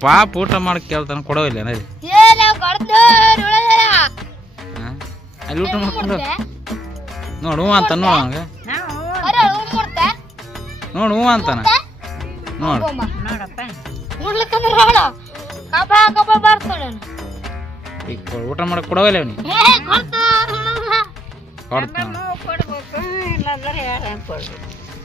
ಪಾಪ ಊಟ ಮಾಡಿ ಕೇಳ್ತಾನ ಕೊಡೋಲ್ಲ ಅಲ್ಲಿ ಊಟ ಮಾಡ್ಕೊಂಡು ನೋಡು ಹ್ಞೂ ಅಂತ ನೋಡು ನೋಡು ಹ್ಞೂ ಅಂತಾನ. ನೋಡು. ಊಟ ಮಾಡಕ್ಕೆ ಕೊಡೋಲ್ಲ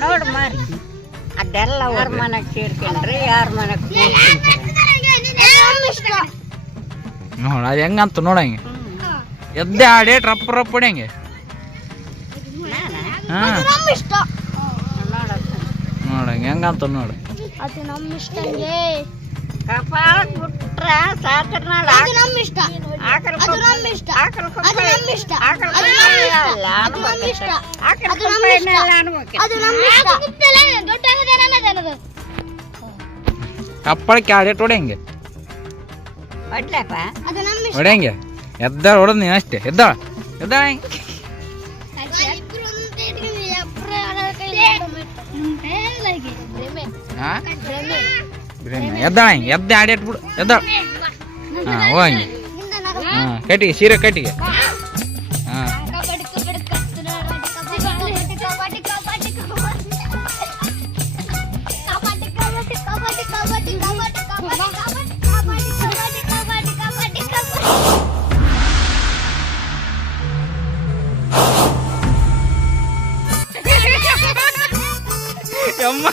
ನೋಡು ಮಾರಿ ಅದೆಲ್ಲ ಅವ್ರ ಮನೆಗೆ ಸೇರ್ಕೊಂಡ್ರಿ ಯಾರ ಮನೆಗೆ ನೋಡ ಇಷ್ಟ ಅದು ಹೆಂಗಂತ ನೋಡಂಗೆ ಎದ್ದೆ ಆಡಿ ರಪ್ಪ ರಪ್ಪ ಹೊಡ್ಯಂಗೆ ಹಾಂ. ಇಷ್ಟ. ನೋಡಂಗೆ ಹೆಂಗಂತ ನೋಡು. ಅದು ನಮ್ಮ ಇಷ್ಟಂಗೆ ಕಪಾಳ ಬಿಟ್ರ ಸಾತ್ರ ನಾಳೆ ಅದು ನಮ್ಮ ಇಷ್ಟ ಆಕಳ ಅದು ನಮ್ಮ ಇಷ್ಟ ಆಕಳ ಅದು ನಮ್ಮ ಇಷ್ಟ ಆಕಳ ಅದು ನಮ್ಮ ಇಷ್ಟ ಅಲ್ಲ ಅದು ನಮ್ಮ ಇಷ್ಟ ಆಕಳ ಅದು ನಮ್ಮ ಇಷ್ಟ ಅನ್ಬೇಕು ಅದು ನಮ್ಮ ಇಷ್ಟ ದೊಡ್ಡ ನನ್ನದನದು ಕಪ್ಪಳಕ್ಕೆ ಆಡಿ ಹೊಡ್ಯಂಗೆ ಒಡ್ಲಪ್ಪ ಅದು ನಮ್ಮ ಇಷ್ಟ ಹೊಡ್ಯಂಗೆ ಎದ್ದಾಳ ಹೊಡೆದ್ ನೀನು ಅಷ್ಟೇ. ಎದ್ದಾಳ. ಎದ್ದಾಳ ಹಿಂಗೆ? ಇಬ್ರು ಒಂದೇ ಇಟ್ಕೊಂಡು ಇಬ್ರು ಯಾರ ಕೈಲಿ ಭ್ರಮೆ ಹಾಂ ಬಿರಿಯಾನಿ ಎದ್ದಾಣ ಎದ್ದೆ ಆಡ್ಯಾಟ್ಬಿಡು ಎದ್ದಾಳ ಹಾಂ ಹೋಗಿ ಹಾಂ ಕಟ್ಟಿಗೆ ಸೀರೆ ಕಟ್ಟಿಗೆ ಹಾಂ ಅಮ್ಮ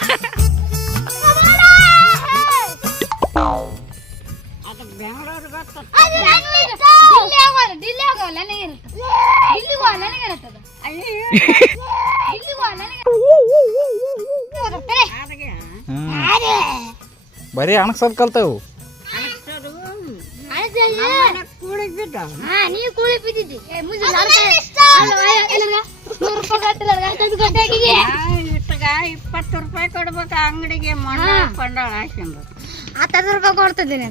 ಕೊಟ್ಟೆ ಆಕಿಗೆ. ಇಟ್ಟಗ ಇಪ್ಪತ್ತು ರೂಪಾಯಿ ಕೊಡ್ಬೇಕು? ಅಂಗಡಿಗೆ ಮಣ್ಣ ಕೊಂಡಾಳ ಆ ಹತ್ತತ್ತು ರೂಪಾಯಿ ಕೊಡ್ತಿದ್ದೀನಿ.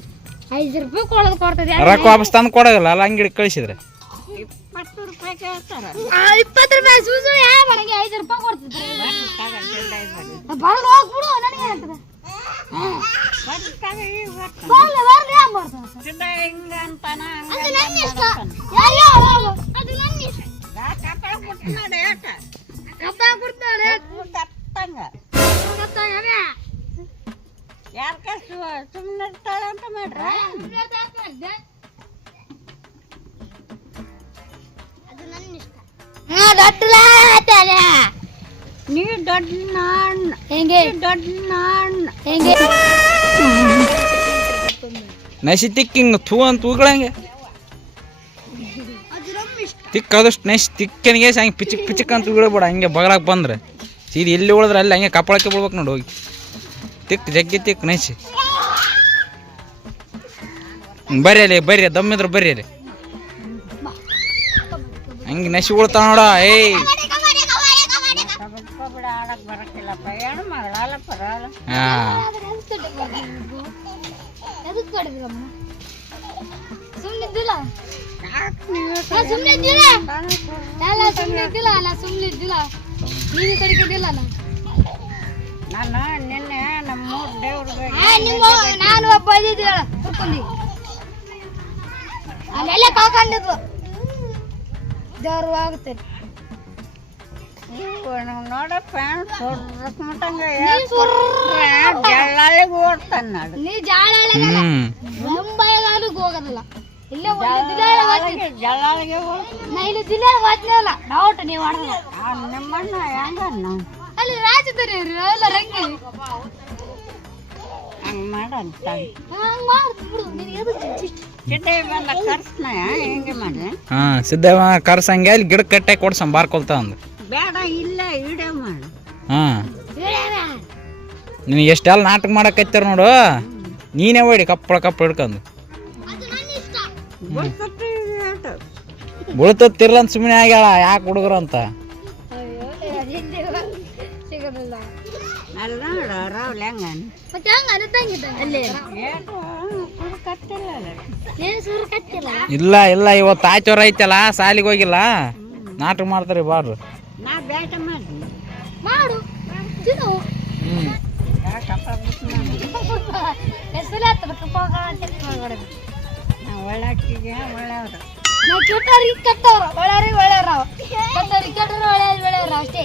ಐದು ರೂಪಾಯಿ ಕೊಡೋದು ಕೊಡ್ತದೆ ರೊಕ್ಕ ವಾಪಸ್ ತಂದು ಕೊಡೋದಿಲ್ಲ ಅಲ್ಲ ಅಂಗಡಿ ಕಳಿಸಿದ್ರೆ. ಇಪ್ಪತ್ತು ರೂಪಾಯಿ ಕೇಳ್ತಾರ. ಇಪ್ಪತ್ತು ರೂಪಾಯಿ ಸೂಸು ಯಾವ ನನಗೆ ಐದು ರೂಪಾಯಿ ಕೊಡ್ತಿದ್ದೆ ಬರಲು ಹೋಗ್ಬಿಡು ನನಗೆ ಹೇಳ್ತದೆ ಬರ್ಲಿ ಸುಮ್ಮನೆ ಅಂತ ಬರ್ತದೆ ಅದು ನನ್ನ ಇಷ್ಟ ಹಾ ದೊಡ್ಡಲ ನೀ ದೊಡ್ಡ ಹೆಂಗೆ? ದೊಡ್ಡ ನಾಣ್ಣ. ಹೆಂಗೆ? ನಸಿ ತಿಕ್ಕಿಂಗ್ ಥೂ ಅಂತ ಉಗಳಂಗೆ. ತಿಕ್ಕಾದಷ್ಟು ನಸಿ ತಿಕ್ಕನಿಗೆ ಹಂಗೆ ಪಿಚಿಕ್ ಪಿಚಿಕ್ ಅಂತ ಉಗಳಬೇಡ ಹಂಗೆ ಬಗಳಾಗ ಬಂದ್ರೆ. ಸೀದಿ ಎಲ್ಲಿ ಉಳಿದ್ರೆ ಅಲ್ಲಿ ಹಂಗೆ ಕಪ್ಪಳಕ್ಕೆ ಬಿಡ್ಬೇಕು ನೋಡಿ ಹೋಗಿ. ತಿಕ್ ಜಗ್ಗಿ ತಿಕ್ ನೈಸಿ ಬರ್ರಿ ಅಲ್ಲಿ ಬರ್ರಿ ದಮ್ಮಿದ್ರೆ ಬರ್ರಿ ಅಲ್ಲಿ. ಹೆಂಗೆ ನೆಸಿಗೊಳ್ತಾವ ನೋಡ ಏಯ್. ನಾನು ಒಬ್ಬ ನಾನು ಅಲ್ಲೆಲ್ಲ ಕಾಕೊಂಡಿದ್ವು ಜೋರವಾಗುತ್ತೆ ಆಗುತ್ತೆ ಫ್ಯಾನ್ ಇಲ್ಲೇ ಜಳ್ಳಾಳಿಗೆ ಡೌಟ್ ನೀವು ಮಾಡಂತ ಹಾ ಸಿದ್ದವ ಕರ್ಸಂಗೆ ಗಿಡ ಕಟ್ಟೆ ಕೊಡ್ ಬಾರ್ಕೊಳ್ತ ಅಂದ ಬೇಡ ಇಲ್ಲ ಎಷ್ಟೆಲ್ಲ ನಾಟಕ ಮಾಡಕತ್ತಾರ ನೋಡು. ನೀನೇ ಓಡಿ ಕಪ್ಪಳ ಕಪ್ಪ ಹಿಡ್ಕೊಂಡು ಬುಳತತ್ತಿರ್ಲ ಅಂತ ಸುಮ್ಮನೆ ಆಗ್ಯಾಳ ಯಾಕೆ ಹುಡುಗರು ಅಂತ. ಅಲ್ಲ ಅಲ್ಲೇ. ಇಲ್ಲ ಇಲ್ಲ ಇವತ್ತು ಆಚೋರ ಐತಲ್ಲ ಸಾಲಿಗೆ ಹೋಗಿಲ್ಲ. ನಾಟಕ ಮಾಡ್ತಾರೆ ಒಳ್ಳೆಯವ್ರು ಅಷ್ಟೇ.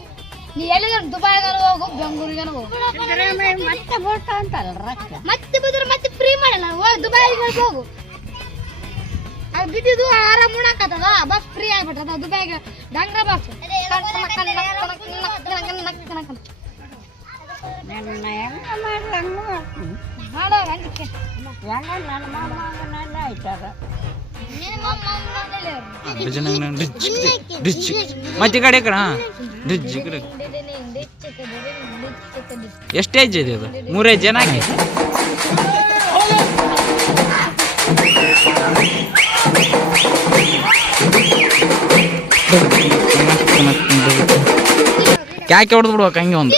ನೀ ಎಲ್ಲಿಗೆ ದುಬೈಗಾನ ಹೋಗು ಬೆಂಗಳೂರಿಗಾನ ಹೋಗು. ಮತ್ತೆ ಬೋಟ ಅಂತಲ್ಲ ರೊಕ್ಕ ಮತ್ತೆ ಬಂದ್ರೆ ಮತ್ತೆ ಫ್ರೀ ಮಾಡಲ್ಲ. ಹೋಗಿ ದುಬೈಗೆ ಹೋಗು ಅದು ಬಿದ್ದಿದ್ದು ಆರಾಮ್ ಉಣಕತ್ತದ. ಬಸ್ ಫ್ರೀ ಆಗ್ಬಿಟ್ಟದ ದುಬೈಗೆ ಡಂಗ್ರ ಬಸ್. ನನ್ನ ಹೆಂಗ ನನ್ನ ಮಾಮ ನನ್ನ ಹಂಗೆ ಹೆಂಗ ನನ್ನ ಮೊಮ್ಮಗನೆಲ್ಲ ಆಯ್ತದ ಮತ್ತೆ ಕಡೆ ಕಡೆ ಹಾಂ ಈ ಕಡೆ. ಎಷ್ಟು ಏಜ್ ಇದೆ ಅದು? ಮೂರೈದು ಜನ ಯಾಕೆ ಹೊಡೆದು ಬಿಡ್ಬೇಕು ಹಂಗೆ ಒಂದು?